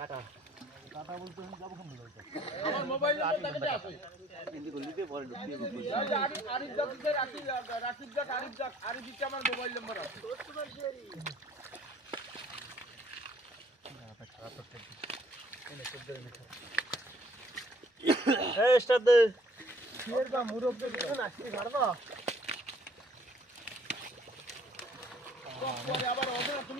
আমার কাটা কাটা বলতে আমি যাব কোন লইতে আমার মোবাইল নাম্বার আছে কিন্তু গলিতে পড়ে ঢুকিয়ে গো আরে আরে যাক আরে যাক আরে যাক আরে যাক আরে আমার mobile number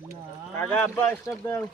No. I got bust up though.